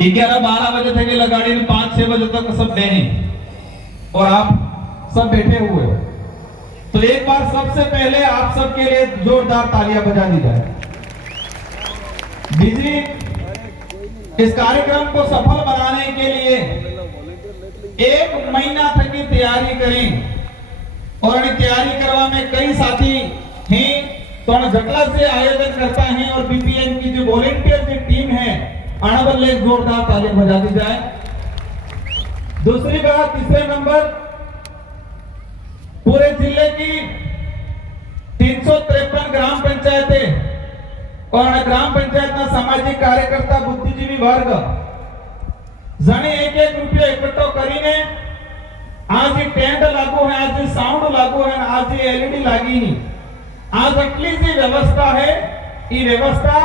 11-12 बजे थे लगाड़ी में 5-6 बजे तक सब देने और आप सब बैठे हुए हो। तो एक बार सबसे पहले आप सबके लिए जोरदार तालियां बजा दी जाए। बिजली इस कार्यक्रम को सफल बनाने के लिए 1 महीना तक की तैयारी करें और तैयारी करवा में कई साथी हैं तो जटला से आयोजन करता है और बीपीएम की जो वॉलेंटियर की टीम है अणबल्ले जोरदार तालियां बजा दी जाए। दूसरी बात, तीसरे नंबर, पूरे जिले की 353 ग्राम पंचायतें और ग्राम पंचायत ना सामाजिक कार्यकर्ता बुद्धिजीवी वर्ग जने 1-1 रुपया इकट्ठो करीने आज ही टेंट लागू है, आज ही साउंड लागू है, आज ही एलईडी लागी नहीं, आज अटली सी व्यवस्था है। ये व्यवस्था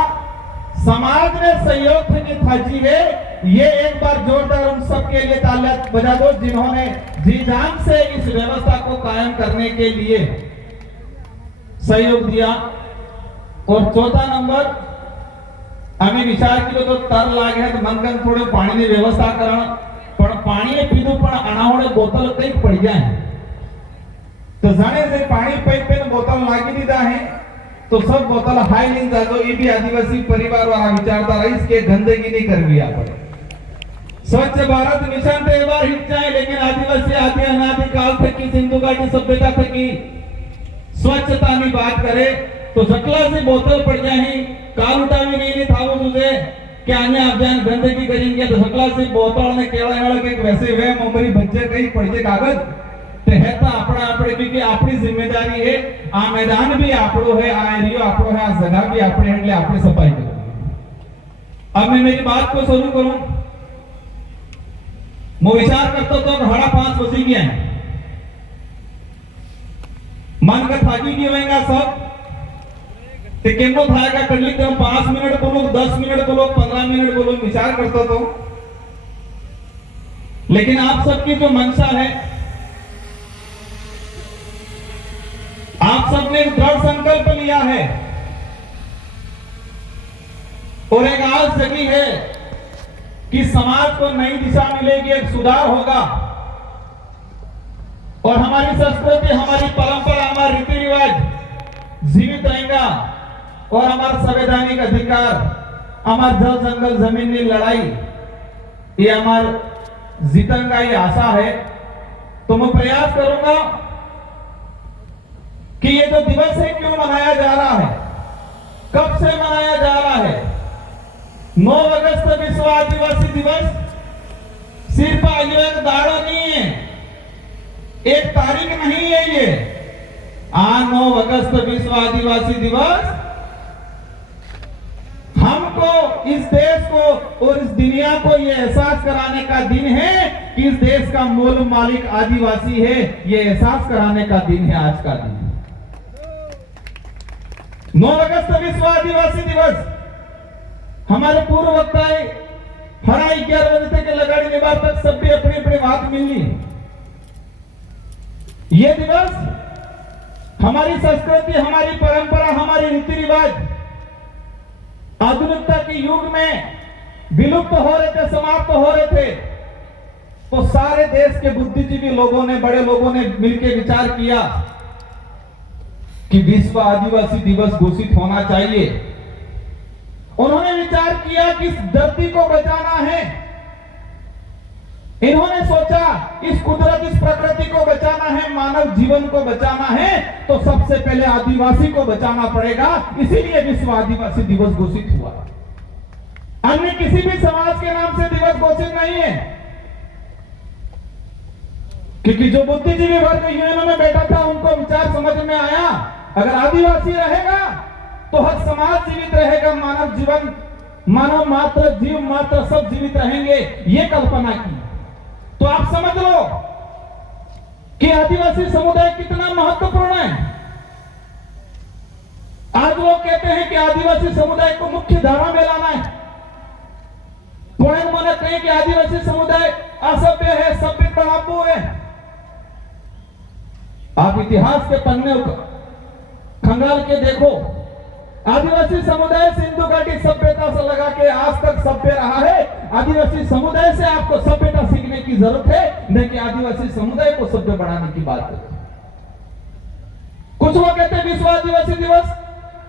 समाज ने सहयोग की थाची है। ये एक बार जोरदार उन सबके लिए तालियां बजा दो जिन्होंने जी जान से इस व्यवस्था को कायम करने के लिए सहयोग दिया। और चौथा नंबर, हमें विचार किया तो तर लागे है तो मनकन थोड़े पानी की व्यवस्था करण पण पानी ने पीधु पण अनावड़े बोतल कई पड़ जाए तो जाने से पानी पाइप पे बोतल लागी दीदा है तो सब बोतल हाई लीन जा। तो ये भी आदिवासी परिवार वाला विचारधारा इसके गंदगी नहीं करवी आप। स्वच्छ भारत मिशन तो एक बार हिट जाए, लेकिन आदिवासी आदि अनादि काल तक की सिंधु घाटी सभ्यता तक की स्वच्छता की बात करे तो जटला से बोतल पड़ जाए काल उठावी नहीं था वो तुझे क्या अन्य अभियान गंदगी करेंगे तो जटला से बोतल ने केवल वैसे वे मोमरी बच्चे कहीं पड़े कागज ते है तो अपना अपने क्योंकि अपनी जिम्मेदारी है। आ मैदान भी आपड़ो है, आ एरियो आपड़ो है, आ जगह भी आपड़े है, आपने सफाई करो। अब मैं मेरी बात को शुरू करूं। मैं विचार करता तो 5:30 बजे गया है मन का थाकी की होएगा सब ते केमो थाएगा कटली तो 5 मिनट बोलो, 10 मिनट बोलो, 15 मिनट बोलो, विचार करता तो। लेकिन आप सबकी जो मंशा है, आप सबने दृढ़ संकल्प लिया है और एक आस जगी है कि समाज को नई दिशा मिलेगी, एक सुधार होगा और हमारी संस्कृति, हमारी परंपरा, हमारे रीति रिवाज जीवित रहेगा और हमारा संवैधानिक अधिकार, हमार जल जंगल जमीन की लड़ाई ये हमार जीतन का ये आशा है। तो मैं प्रयास करूंगा कि ये जो दिवस है क्यों मनाया जा रहा है, कब से मनाया जा रहा है। 9 अगस्त विश्व आदिवासी दिवस सिर्फ एक दाड़ा नहीं है, एक तारीख नहीं है ये। 9 अगस्त विश्व आदिवासी दिवस हमको, इस देश को और इस दुनिया को ये एहसास कराने का दिन है कि इस देश का मूल मालिक आदिवासी है। ये एहसास कराने का दिन है आज का दिन। 9 अगस्त विश्व आदिवासी दिवस हमारे पूर्व वक्ताएं 11:30 बजे के लगाड़ी निवार तक सब भी अपनी अपनी बात मिली। ये दिवस हमारी संस्कृति, हमारी परंपरा, हमारे रीति रिवाज आधुनिकता के युग में विलुप्त हो रहे थे, समाप्त हो रहे थे। तो सारे देश के बुद्धिजीवी लोगों ने, बड़े लोगों ने मिलकर विचार किया कि विश्व आदिवासी दिवस घोषित होना चाहिए। उन्होंने विचार किया कि इस धरती को बचाना है। इन्होंने सोचा इस कुदरत, इस प्रकृति को बचाना है, मानव जीवन को बचाना है तो सबसे पहले आदिवासी को बचाना पड़ेगा। इसीलिए विश्व आदिवासी दिवस घोषित हुआ। अन्य किसी भी समाज के नाम से दिवस घोषित नहीं है, क्योंकि जो बुद्धिजीवी वर्ग यूएनओ में बैठा था उनको विचार समझ में आया अगर आदिवासी रहेगा तो हर समाज जीवित रहेगा, मानव जीवन, मानव मात्र, जीव मात्र सब जीवित रहेंगे। ये कल्पना की। तो आप समझ लो कि आदिवासी समुदाय कितना महत्वपूर्ण है। आज लोग कहते हैं कि आदिवासी समुदाय को मुख्य धारा में लाना है। पुणे मन कहें कि आदिवासी समुदाय असभ्य है, सभ्य तड़ापू है। आप इतिहास के पन्ने खंगाल के देखो, आदिवासी समुदाय सिंधु घाटी सभ्यता से लगा के आज तक सभ्य रहा है। आदिवासी समुदाय से आपको सभ्यता सीखने की जरूरत है, नहीं कि आदिवासी समुदाय को सभ्य बनाने की बात है। कुछ लोग कहते हैं विश्व आदिवासी दिवस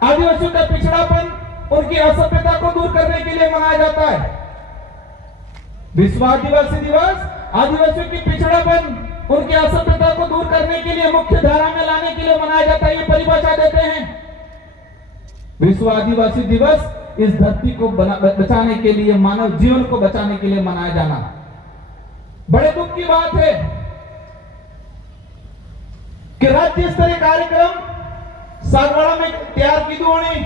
आदिवासियों का पिछड़ापन, उनकी असभ्यता को दूर करने के लिए मनाया जाता है। विश्व आदिवासी दिवस आदिवासियों की पिछड़ापन, उनकी असभ्यता को दूर करने के लिए, मुख्य धारा में लाने के लिए मनाया जाता है, ये परिभाषा देते हैं। विश्व आदिवासी दिवस इस धरती को बचाने के लिए, मानव जीवन को बचाने के लिए मनाया जाना बड़े दुख की बात है कि राज्य स्तरीय कार्यक्रम सागवाड़ा में तैयार की दोणी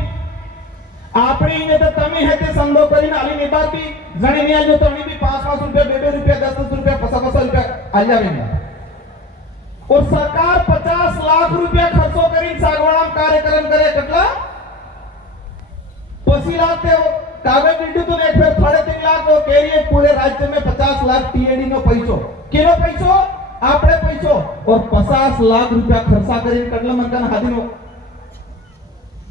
आपणी ने तो तमी है ते संदो करीने आली निबाती जणी ने जो तो भी 5-5 रुपया 2-2 रुपया 10-10 रुपया 50-50 रुपया आल्यावे और सरकार 50 लाख रुपया खर्चो करीने सागवाड़ा में कार्यक्रम करे कटला 25 लाख ते कागज नीडू तो एक फिर 3.5 लाख और कह रही है पूरे राज्य में 50 लाख टीएडी नो पैसो केनो पैसो आपने पैसो और 50 लाख रुपया खर्चा करीने कटला मनकन हादिनो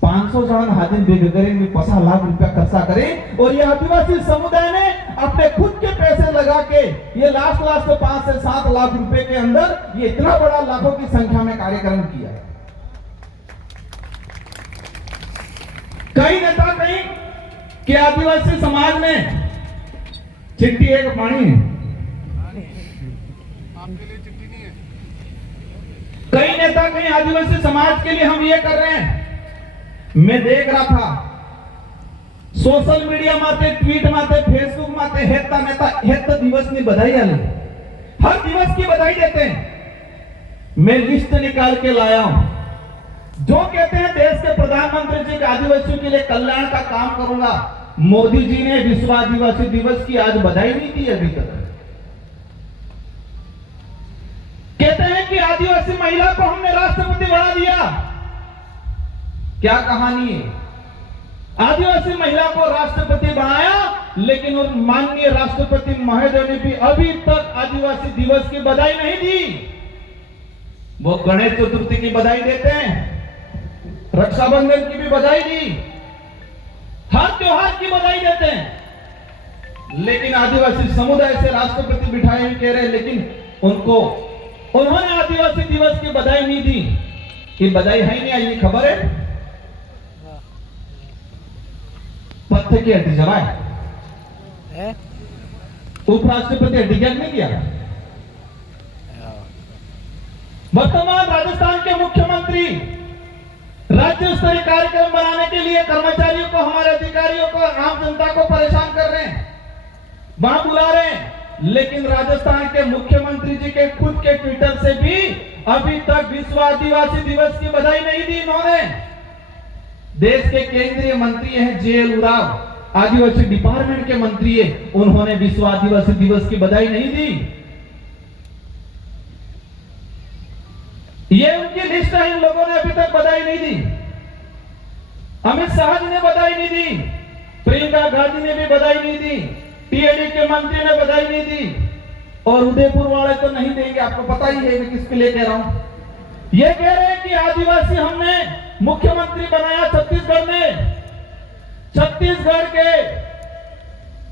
500 जन हादिन बेगरेन में 50 लाख रुपया खर्चा करे और ये आदिवासी समुदाय ने अपने खुद के पैसे लगा के ये लास्ट 5 से 7 लाख रुपए के अंदर ये इतना बड़ा लाखों की संख्या में कार्यक्रम किया। कई नेता कहीं कि आदिवासी समाज में चिट्ठी एक पानी है, कई नेता कहीं आदिवासी समाज के लिए हम ये कर रहे हैं। मैं देख रहा था सोशल मीडिया माते, ट्वीट माते, फेसबुक माते हेत्ता नेता हेत्ता दिवस की बधाई आली, हर दिवस की बधाई देते हैं। मैं लिस्ट निकाल के लाया हूं जो कहते हैं देश के प्रधानमंत्री जी के आदिवासियों के लिए कल्याण का काम करूंगा। मोदी जी ने विश्व आदिवासी दिवस की आज बधाई नहीं दी अभी तक। कहते हैं कि आदिवासी महिला को हमने राष्ट्रपति बना दिया। क्या कहानी है? आदिवासी महिला को राष्ट्रपति बनाया, लेकिन उन माननीय राष्ट्रपति महोदय ने भी अभी तक आदिवासी दिवस की बधाई नहीं दी। वो गणेश चतुर्थी की बधाई देते हैं, रक्षाबंधन की भी बधाई दी, हर त्योहार की बधाई देते हैं, लेकिन आदिवासी समुदाय से राष्ट्रपति बिठाए हुए कह रहे हैं, लेकिन उन्होंने आदिवासी दिवस की बधाई नहीं दी। कि बधाई है नहीं आई, खबर है? पत्थर की हड्डी जमाए उपराष्ट्रपति हड्डी क्या नहीं किया। वर्तमान राजस्थान के मुख्यमंत्री राज्य स्तरीय कार्यक्रम बनाने के लिए कर्मचारियों को, हमारे अधिकारियों को, आम जनता को परेशान कर रहे हैं, वहां बुला रहे हैं, लेकिन राजस्थान के मुख्यमंत्री जी के खुद के ट्विटर से भी अभी तक विश्व आदिवासी दिवस की बधाई नहीं दी इन्होंने। देश के केंद्रीय मंत्री हैं जे.एल. उरांव, आदिवासी डिपार्टमेंट के मंत्री है, उन्होंने विश्व आदिवासी दिवस की बधाई नहीं दी। ये उनकी लिस्ट है, इन लोगों ने अभी तक बधाई नहीं दी। अमित शाह जी ने बधाई नहीं दी, प्रियंका गांधी ने भी बधाई नहीं दी, टीएडी के मंत्री ने बधाई नहीं दी, और उदयपुर वाले तो नहीं देंगे, आपको पता ही है मैं किसके लिए कह रहा हूं। ये कह रहे हैं कि आदिवासी हमने मुख्यमंत्री बनाया छत्तीसगढ़ में, छत्तीसगढ़ के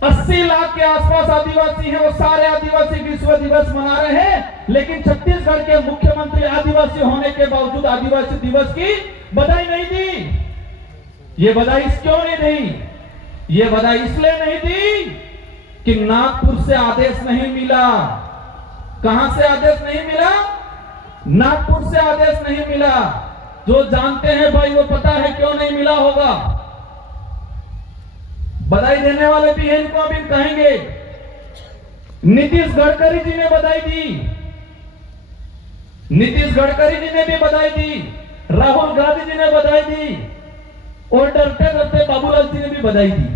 80 लाख के आसपास आदिवासी हैं, वो सारे आदिवासी विश्व दिवस मना रहे हैं, लेकिन छत्तीसगढ़ के मुख्यमंत्री आदिवासी होने के बावजूद आदिवासी दिवस की बधाई नहीं दी। ये बधाई क्यों नहीं दी? ये बधाई इसलिए नहीं दी कि नागपुर से आदेश नहीं मिला। कहां से आदेश नहीं मिला? नागपुर से आदेश नहीं मिला। जो जानते हैं भाई वो पता है क्यों नहीं मिला होगा। बधाई देने वाले भी हैं, इनको अभी कहेंगे। नीतीश गडकरी जी ने बधाई दी, नीतीश गडकरी जी ने भी बधाई दी, राहुल गांधी जी ने बधाई दी, और डरते डरते बाबूलाल जी ने भी बधाई दी।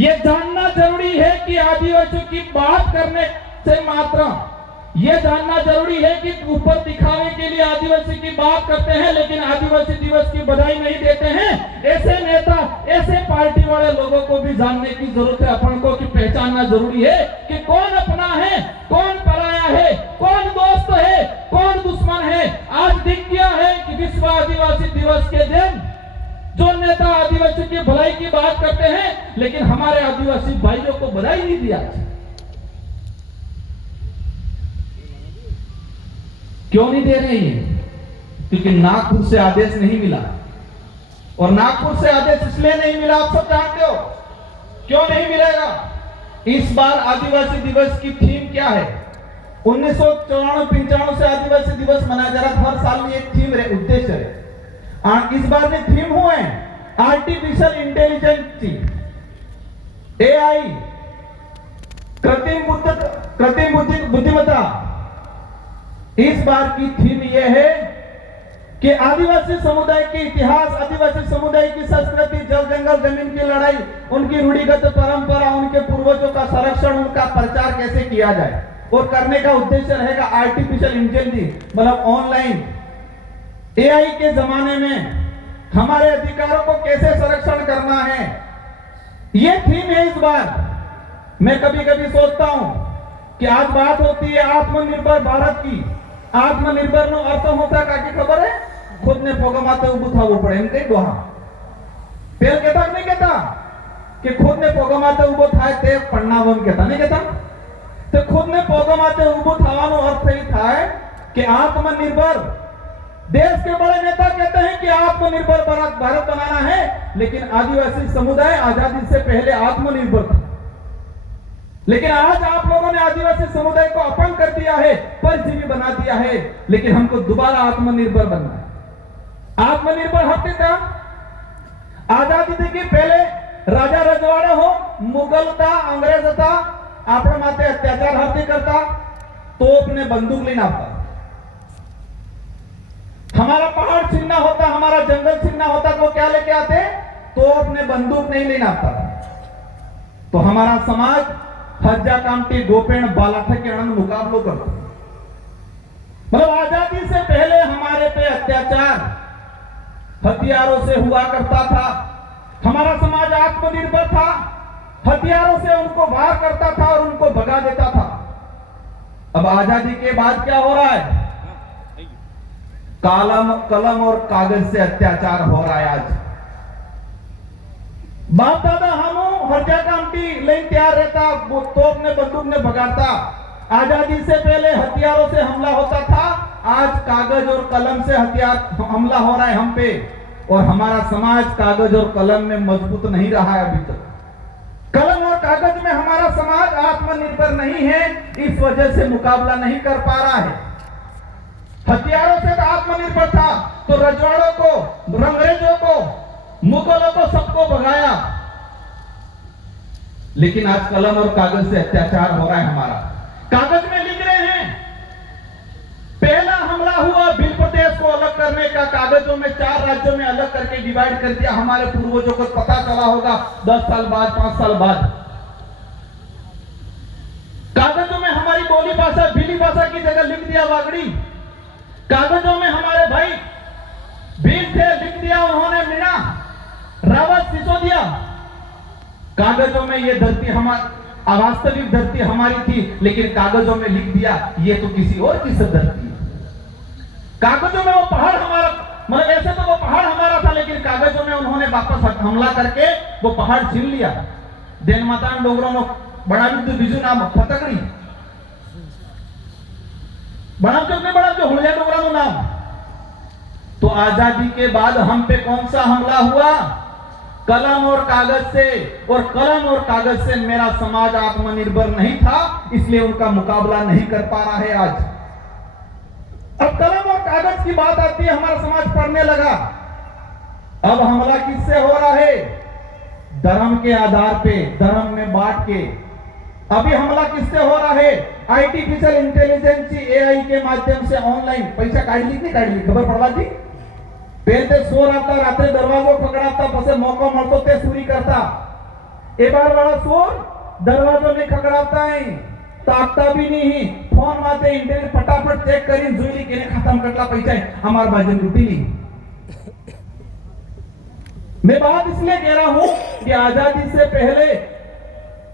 ये जानना जरूरी है कि आदिवासियों की बात करने से मात्र ये जानना जरूरी है कि ऊपर दिखावे के लिए आदिवासी की बात करते हैं, लेकिन आदिवासी दिवस की बधाई नहीं देते हैं। ऐसे नेता, ऐसे पार्टी वाले लोगों को भी जानने की जरूरत है, अपन को कि पहचानना जरूरी है कि कौन अपना है, कौन पराया है, कौन दोस्त है, कौन दुश्मन है। आज दिख गया है कि विश्व आदिवासी दिवस के दिन जो नेता आदिवासी की भलाई की बात करते हैं, लेकिन हमारे आदिवासी भाइयों को बधाई नहीं दिया। क्यों नहीं दे रहे हैं? क्योंकि नागपुर से आदेश नहीं मिला। और नागपुर से आदेश इसलिए नहीं मिला, आप सब जानते हो क्यों नहीं मिलेगा। इस बार आदिवासी दिवस की थीम क्या है? 1994-95 से आदिवासी दिवस मनाया जा रहा था। हर साल में एक थीम उद्देश्य है। इस बार के थीम हुए आर्टिफिशियल इंटेलिजेंस, एआई, कृत्रिम बुद्धिमत्ता। इस बार की थीम यह है कि आदिवासी समुदाय के इतिहास, आदिवासी समुदाय की संस्कृति, जल जंगल जमीन की लड़ाई, उनकी रूढ़िगत परंपरा, उनके पूर्वजों का संरक्षण, उनका प्रचार कैसे किया जाए। और करने का उद्देश्य रहेगा आर्टिफिशियल इंटेलिजेंस, मतलब ऑनलाइन एआई के जमाने में हमारे अधिकारों को कैसे संरक्षण करना है, यह थीम है इस बार। मैं कभी कभी सोचता हूं कि आज बात होती है आत्मनिर्भर भारत की। आत्मनिर्भर नो अर्थ होता का की खबर है? खुद ने पोगमाते उबू थावू पड़े एम कई दोहा पेल कहता नहीं कहता कि खुद ने पोगमाते उबो थाय ते पन्नावम कहता नहीं कहता। तो खुद ने पोगमाते उबू थावानो अर्थ ही था कि आत्मनिर्भर। देश के बड़े नेता कहते हैं कि आत्मनिर्भर भारत बनाना है, लेकिन आदिवासी समुदाय आजादी से पहले आत्मनिर्भर था। लेकिन आज आप लोगों ने आदिवासी समुदाय को अपंग कर दिया है, परजीवी बना दिया है। लेकिन हमको दोबारा आत्मनिर्भर बनना है। आत्मनिर्भर हत्या था आजादी के पहले राजा रजवाड़ा हो, मुगल था, अंग्रेज था, अपने माते अत्याचार हत्या करता, तोप ने बंदूक लेना था। हमारा पहाड़ छीनना होता, हमारा जंगल छीनना होता तो क्या लेके आते? तोप ने बंदूक नहीं लेना था। तो हमारा समाज हज्जा कामटी गोपेण बालाठा के अनंत मुकाबलों करता। मतलब आजादी से पहले हमारे पे अत्याचार हथियारों से हुआ करता था। हमारा समाज आत्मनिर्भर था, हथियारों से उनको वार करता था और उनको भगा देता था। अब आजादी के बाद क्या हो रहा है? कलम और कागज से अत्याचार हो रहा है। आज बाप दादा हम हर्जा कामटी लेन तैयार रहता, वो तोप ने बंदूक ने भगाता। आजादी से पहले हथियारों से हमला होता था, आज कागज और कलम से हथियार हमला हो रहा है हम पे। और हमारा समाज कागज और कलम में मजबूत नहीं रहा है अभी तक। कलम और कागज में हमारा समाज आत्मनिर्भर नहीं है, इस वजह से मुकाबला नहीं कर पा रहा है। हथियारों से आत्मनिर्भर था तो रजवाड़ों को, अंग्रेजों को, मुगलों को सबको भगाया। लेकिन आज कलम और कागज से अत्याचार हो रहा है हमारा। कागज में लिख रहे हैं, पहला हमला हुआ भिल प्रदेश को अलग करने का, कागजों में 4 राज्यों में अलग करके डिवाइड कर दिया। हमारे पूर्वजों को पता चला होगा 10 साल बाद, 5 साल बाद। कागजों में हमारी बोली भाषा भीली भाषा की जगह लिख दिया वागड़ी। कागजों में हमारे भाई भील थे, लिख दिया उन्होंने मीणा, रावत, सिसोदिया। कागजों में ये धरती हमारी वास्तविक धरती हमारी थी, लेकिन कागजों में लिख दिया ये तो किसी और की धरती है। कागजों में वो पहाड़ हमारा, मतलब ऐसे तो वो पहाड़ हमारा था, लेकिन कागजों में उन्होंने वापस हमला करके वो पहाड़ छीन लिया। देन माता डोगरों ने बड़ा युद्ध बिजू नाम फतकड़ी बड़ा जो हुलिया डोगरा नाम। तो आजादी के बाद हम पे कौन सा हमला हुआ? कलम और कागज से। और कलम और कागज से मेरा समाज आत्मनिर्भर नहीं था, इसलिए उनका मुकाबला नहीं कर पा रहा है आज। अब कलम और कागज की बात आती है, हमारा समाज पढ़ने लगा। अब हमला किससे हो रहा है? धर्म के आधार पे, धर्म में बांट के। अभी हमला किससे हो रहा है? आर्टिफिशियल इंटेलिजेंस, एआई के माध्यम से ऑनलाइन। पैसा काट ली नहीं काट ली खबर पड़वा थी? पहले सोर आता, रात्रे दरवाजो खकड़ाता, पसे मौका મળતો તે चोरी करता। ए बार वाला सोर दरवाजो ने खकड़ाता है, ताकता भी नहीं, फोन माते इंटरनेट फटाफट चेक करी जोईली केने खत्म करला पैसा है, हमार बाजन लूटी ली। मैं बात इसलिए कह रहा हूं कि आजादी से पहले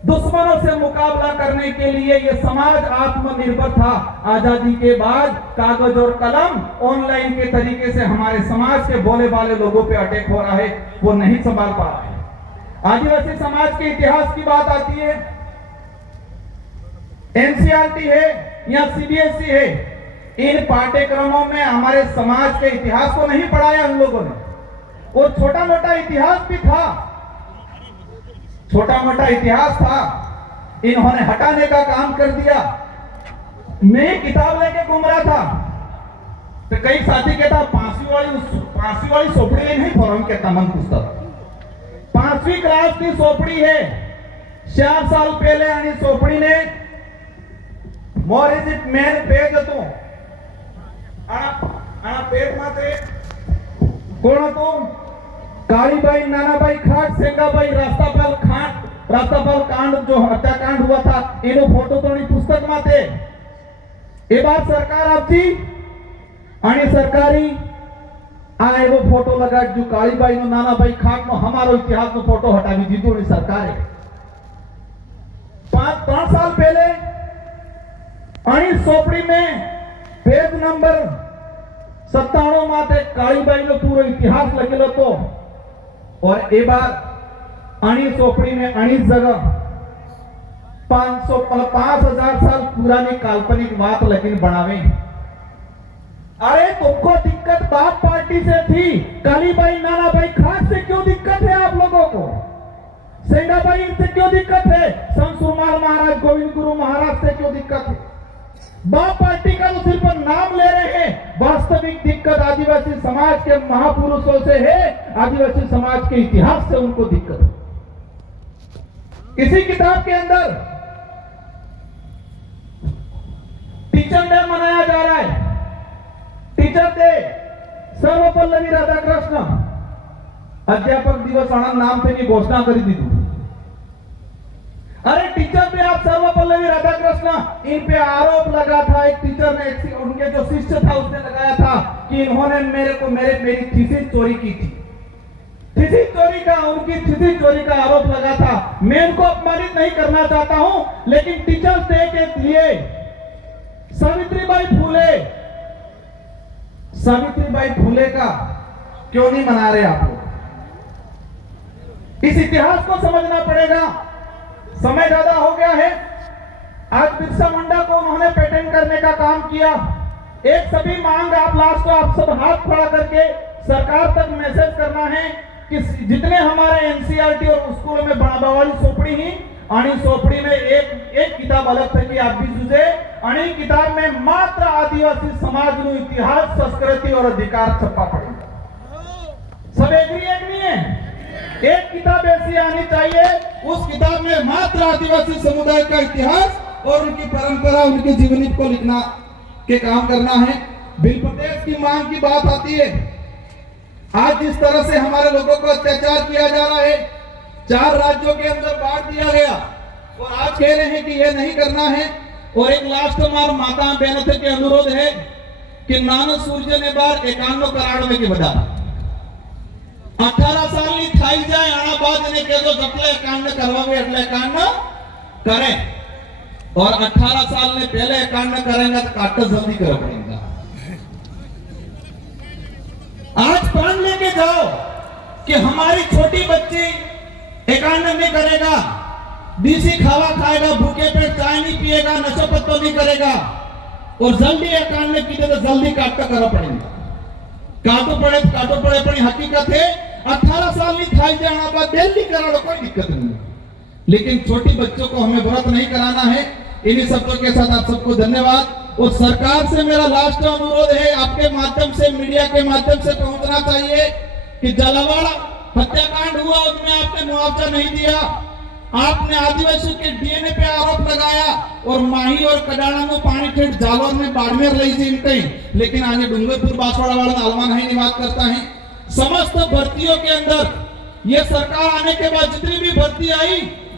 दुश्मनों से मुकाबला करने के लिए ये समाज आत्मनिर्भर था। आजादी के बाद कागज और कलम ऑनलाइन के तरीके से हमारे समाज के बोले वाले लोगों पे अटैक हो रहा है, वो नहीं संभाल पा रहे हैं। आदिवासी समाज के इतिहास की बात आती है, एनसीईआरटी है या सीबीएसई है, इन पाठ्यक्रमों में हमारे समाज के इतिहास को नहीं पढ़ाया उन लोगों ने। वो छोटा मोटा इतिहास भी था, छोटा मोटा इतिहास था, इन्होंने हटाने का काम कर दिया। मैं किताब लेके घूम रहा था तो कई साथी कहता पांचवी वाली सोपड़ी नहीं फॉरम कहता मन पुस्तक 5वीं क्लास की सोपड़ी है। 4 साल पहले आणि सोपड़ी ने more is it main page હતો આના પેજમાં તે કોણ હતું? कालीबाई, नानाबाई खाट, सेंगाबाई, रास्तापाल कांड जो हत्याकांड हुआ था, एनो फोटो तो पुस्तक में थे। ये बात सरकार आपकी आणि सरकारी आ एवो फोटो लगा जो कालीबाई नो, नानाबाई खाट नो हमारो इतिहास नो फोटो हटावी दीधो ने सरकारे। 3 साल पहले आणि सोपड़ी में पेज नंबर 97 माते कालीबाई नो पूरो इतिहास लगेलो तो। और ए बार अणी सोपड़ी में अणी जगह 5000 साल पुरानी काल्पनिक बात लेकिन बनावे। अरे तुमको दिक्कत बाप पार्टी से थी, कालीबाई नानाबाई खास से क्यों दिक्कत है आप लोगों को? सेंगाबाई से क्यों दिक्कत है? संत सुरमाल महाराज, गोविंद गुरु महाराज से क्यों दिक्कत है? बाप पार्टी का तो सिर्फ नाम ले रहे हैं, वास्तविक दिक्कत आदिवासी समाज के महापुरुषों से है, आदिवासी समाज के इतिहास से उनको दिक्कत है। इसी किताब के अंदर टीचर डे मनाया जा रहा है। टीचर डे सर्वपल्लवी राधाकृष्ण अध्यापक दिवस आनंद नाम से घोषणा कर दी। अरे टीचर पे आप सर्वपल्लवी राधाकृष्ण, इन पे आरोप लगा था, एक टीचर ने, उनके जो शिष्य था उसने लगाया था कि इन्होंने मेरी थीसिस चोरी की थी। उनकी थीसिस चोरी का आरोप लगा था। मैं उनको अपमानित नहीं करना चाहता हूं, लेकिन टीचर्स डे के लिए सावित्रीबाई फुले का क्यों नहीं मना रहे आप लोग? इस इतिहास को समझना पड़ेगा। समय ज्यादा हो गया है। आज बिरसा मुंडा को उन्होंने पेटेंट करने का काम किया। एक सभी मांग आप लास्ट को आप सब हाथ खड़ा करके सरकार तक मैसेज करना है कि जितने हमारे एनसीईआरटी और स्कूलों में बवाली सोपड़ी ही आणि सोपड़ी में एक किताब अलग थी आप भी जुजे आणि किताब में मात्र आदिवासी समाज नु इतिहास, संस्कृति और अधिकार छपा पड़ेगा। सब एग्री है? एक किताब ऐसी आनी चाहिए, उस किताब में मात्र आदिवासी समुदाय का इतिहास और उनकी परंपरा, उनकी जीवनी को लिखना के काम करना है। बिल प्रदेश की मांग की बात आती है। आज जिस तरह से हमारे लोगों को अत्याचार किया जा रहा है, 4 राज्यों के अंदर बांट दिया गया और आज कह रहे हैं कि यह नहीं करना है। और एक लास्ट मार माता बहन के अनुरोध है कि नानो सूर्य ने बार 51 करोड़ में के बता 18 साल ની થઈ જાય આના બાદ એને કહેજો જેટલે કાંડ કરવાવે એટલે કાંડ કરે और 18 साल ने पहले कांड करेंगे तो काट जल्दी करना पड़ेगा। आज प्राण लेके जाओ कि हमारी छोटी बच्ची एकांड नहीं करेगा, देसी खावा खाएगा, भूखे पेट चाय नहीं पिएगा, नशा पत्ता नहीं करेगा और जल्दी एकांड ने की तो जल्दी काट करना पड़ेगा। काटो पड़े पर हकीकत है 18 साल नहीं खाई जाना बाद जल्दी करा कोई दिक्कत नहीं, लेकिन छोटी बच्चों को हमें व्रत नहीं कराना है। इन्हीं शब्दों के साथ आप सबको धन्यवाद। और सरकार से मेरा लास्ट अनुरोध है, आपके माध्यम से, मीडिया के माध्यम से पहुंचना चाहिए कि झालावाड़ हत्याकांड हुआ उसमें आपने मुआवजा नहीं दिया, आपने आदिवासियों के डीएनए पे आरोप लगाया और माही और कडाणा में पानी ठेठ जालोर में बाड़मेर ली थी इनके, लेकिन आज डूंगरपुर बांसवाड़ा वाला आलमा नहीं बात करता है। समस्त भर्तियों के अंदर ये सरकार आने के बाद जितनी भी भर्ती आई,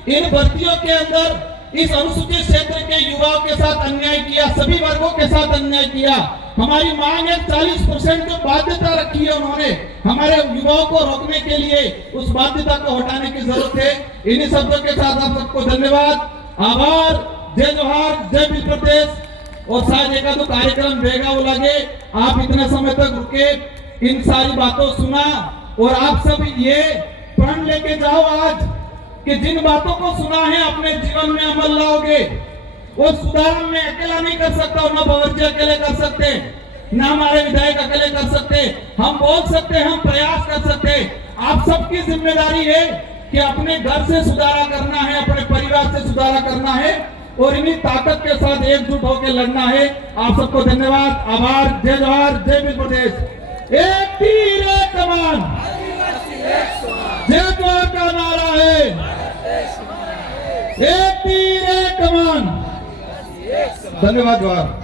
इन भर्तियों के अंदर इस अनुसूचित क्षेत्र के युवाओं के साथ अन्याय किया, सभी वर्गों के साथ अन्याय किया। हमारी मांग है 40% जो बाध्यता रखी है उन्होंने हमारे युवाओं को रोकने के लिए, उस बाध्यता को हटाने की जरूरत है। इन्हीं शब्दों के साथ आप सबको धन्यवाद, आभार, जय जोहार, जय मध्य प्रदेश। और शायद एक आधो कार्यक्रम देगा वो लगे, आप इतना समय तक रुके, इन सारी बातों सुना और आप सब ये प्रण लेके जाओ आज कि जिन बातों को सुना है अपने जीवन में अमल लाओगे। वो सुधारण में अकेला नहीं कर सकता, और ना बावर्ची अकेले कर सकते, ना हमारे विधायक अकेले कर सकते। हम बोल सकते, हम प्रयास कर सकते। आप सबकी जिम्मेदारी है कि अपने घर से सुधारा करना है, अपने परिवार से सुधारा करना है और इन्हीं ताकत के साथ एकजुट होकर लड़ना है। आप सबको धन्यवाद, आभार, जय जोहार, जय मध्य प्रदेश। एक तीर एक कमान, जय जोहार का नारा है। एक तीर एक कमान। धन्यवाद, जोहार।